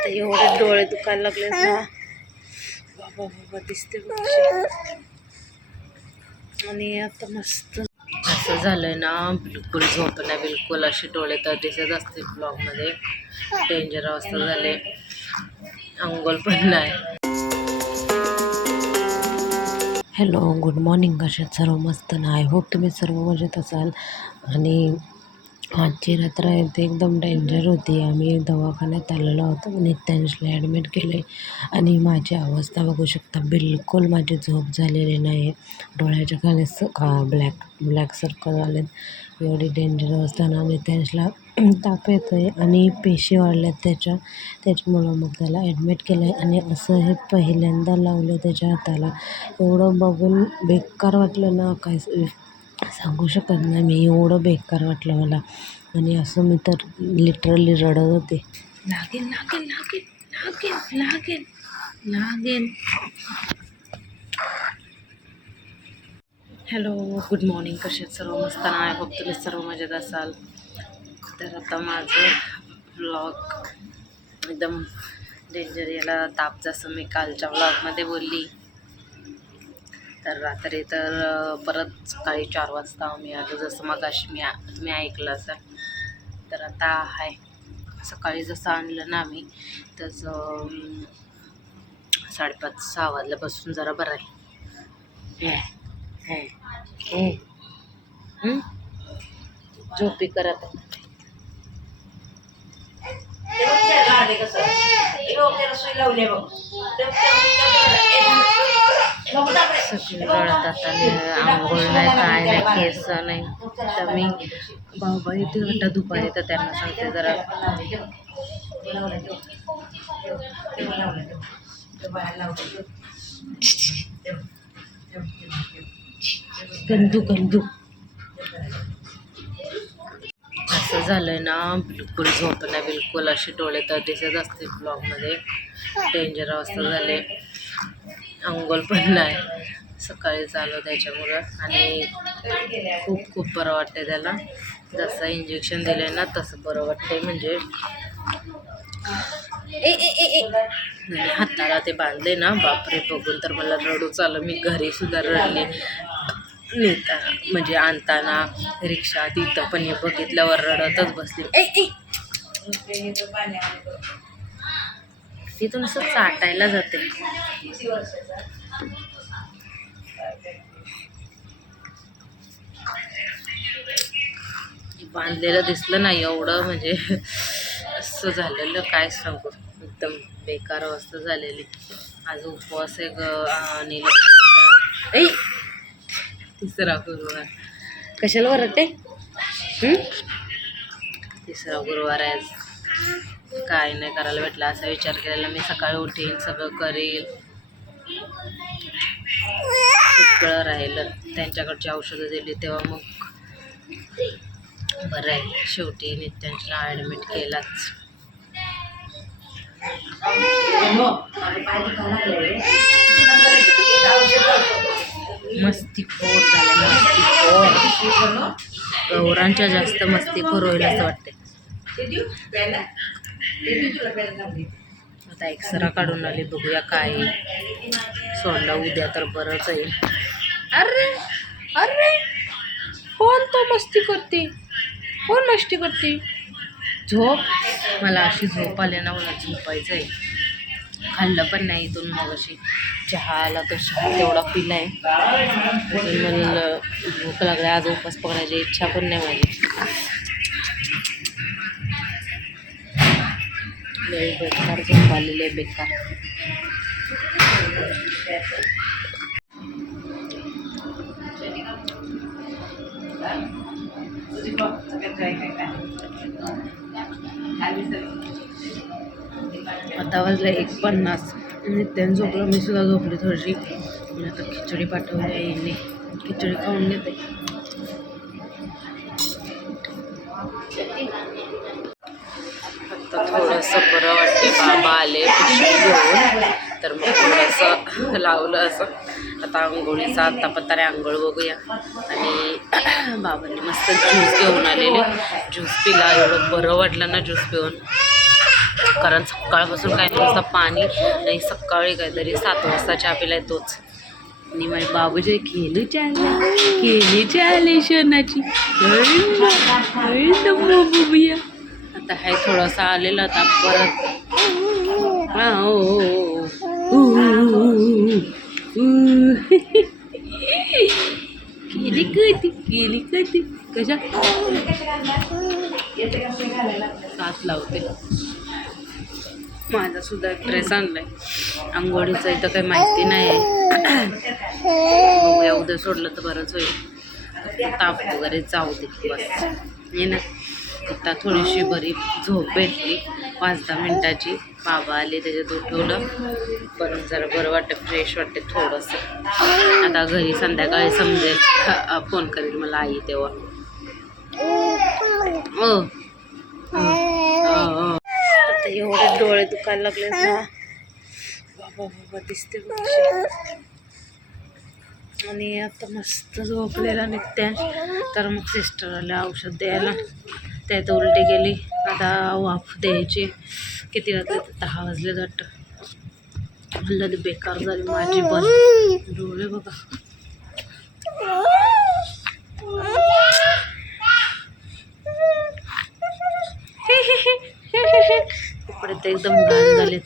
आता एवढे डोळे दुखायला लागले ना बाबा बाबा दिसते बघ. आणि आता मस्त असं झालंय ना, बिलकुल झोप नाही, बिलकुल असे डोळे तर दिसत असतील ब्लॉगमध्ये. डेंजर अवस्था झाले, अंघोळ पण नाही. Hello, good morning. कसे सर्व मस्त ना? आय होप तुम्ही सर्व मजेत असाल. आणि आजची रात्र आहे ते एकदम डेंजर होती. आम्ही दवाखान्यात आलेलो होतो, नित्यांशला ॲडमिट केले आणि माझी अवस्था बघू शकता. बिलकुल माझी झोप झालेली नाही. डोळ्याच्या खाली ब्लॅक सर्कल आले. एवढी डेंजर अवस्था ना. नित्यांशला ताप येतो आहे आणि पेशी वाढल्यात त्याच्यामुळं मग त्याला ॲडमिट केलं आहे. आणि असं हे पहिल्यांदा लावलं त्याच्या हाताला. एवढं बघून बेकार वाटलं ना, काय सांगू शकत नाही मी. एवढं बेकार वाटलं मला. आणि असं मी तर लिटरली रडत होते. लागेल लागेल लागेल लागेल लागेल लागेल. Hello, good morning. कसे सर्व मस्त ना? आय होप तुम्ही सर्व मजेत असाल. तर आता माझं ब्लॉग एकदम डेंजर. याला ताप जसं मी कालच्या ब्लॉगमध्ये बोलली. तर रात्री तर परत सकाळी 4 वाजता आम्ही आलो, जसं मग अशी तुम्ही ऐकलं असेल. तर आता आहे सकाळी जसं आणलं ना आम्ही तसं 5:30-6 वाजल्यापासून जरा बरं आहे. झोपी करत सगळी रडतात आणि आंघोळ नाही, काय नाही, केस नाही. तर मी बाबा इथे होता दुपारी, तर त्यांना सांगते जरा गंदू गंदू. असं झालंय ना, बिलकुल झोप नाही, बिलकुल असे डोळे तर दिसत असतील ब्लॉगमध्ये. डेंजर अवस्था झाले, अंघोळ पण नाही. सकाळी चालू त्याच्यामुळं. आणि खूप बरं वाटते त्याला. जसं इंजेक्शन दिलंय ना तसं बरं वाटतंय. म्हणजे आणि हाताला ते बांधले ना, बापरे, बघून तर मला रडूच आलं. मी घरी सुद्धा रडले. नेताना म्हणजे आणताना रिक्षा तिथं पण हे बघितल्यावर रडतच बसली. तिथून असं चाटायला जाते. बांधलेलं दिसलं नाही एवढं, म्हणजे असं झालेलं काय सांगू. एकदम बेकार अवस्था झालेली. आज उपवास आहे आणि तिसरा गुरुवार. कशाला वरटे? तिसरा गुरुवार आहे आज. काय नाही करायला भेटलं असा विचार केलेला मी. सकाळी उठीन, सगळं करेल, सगळं राहिलं. त्यांच्याकडची औषधं दिली तेव्हा मग बरं आहे. शेवटी नित्यांशला ॲडमिट केलाच. मस्तीखोर झाले, मस्तीखोर. गौरांच्या जास्त मस्तीखोर होईल असं वाटते. आता एक्सरा काढून आली, बघूया काय. सोडला उद्या तर बरंच आहे. अरे अरे, कोण तो मस्ती करते? कोण मस्ती करते? झोप. मला अशी झोप आली ना, मला झोपायचं आहे. खाल्लं पण नाही इथून मग. अशी चहा आला तो चहा तेवढा पिलाय. मला भूक लागली. आज उपास पकडायची इच्छा पण नाही माझी. बेकार झोप आलेली आहे, बेकार. आता वाजले 1:50. नित्यान झोपलं, मी सुद्धा झोपली थोडीशी. आता खिचडी पाठवली आईने, खिचडी खाऊन घेते. आता थोडंसं बरं वाटते. बाबा आले पिशवी घेऊन, तर मग थोडंसं लावलं असं. आता आंघोळीचा आत्ता पत्तारे आंघोळ बघूया. आणि बाबांनी मस्त ज्यूस घेऊन आलेले, ज्यूस पिला. एवढं बरं वाटलं ना ज्यूस पिऊन. कारण सकाळपासून काही नुसतं पाणी आणि सकाळी काहीतरी 7 वाजता चहा पिलाय तोच. आणि माझे बाबूजी केली चाले शनाची बघूया. आता हाय थोडासा आलेला आता परत गेली कधी कशा साथ लावते. माझा सुद्धा एक ड्रेस आणलाय आंघोळीचं, इथं काही माहिती नाही आहे. बघूया उद्या सोडलं तर बरंच होईल. ताप वगैरे जाऊ दे बस हे ना. आता थोडीशी बरी झोप भेटली 5-10 मिनटाची. बाबा आले त्याच्यात उठवलं पण जरा बरं वाटतं, फ्रेश वाटते थोडंसं. आता घरी संध्याकाळी समजेल, फोन करेल मला आई तेव्हा. हो आता एवढे डोळे दुखायला लागले ना बाबा दिसते बघ. आणि आता मस्त झोपलेला निघते तर मग सिस्टर आले औषध द्यायला. त्यात उलटी गेली. आता वाफ द्यायची. किती वाजले तर 10 वाजले वाटतं. हल्लं बेकार झाली माझी पण. डोळे बघा कपडे तर एकदम घाण झालेत.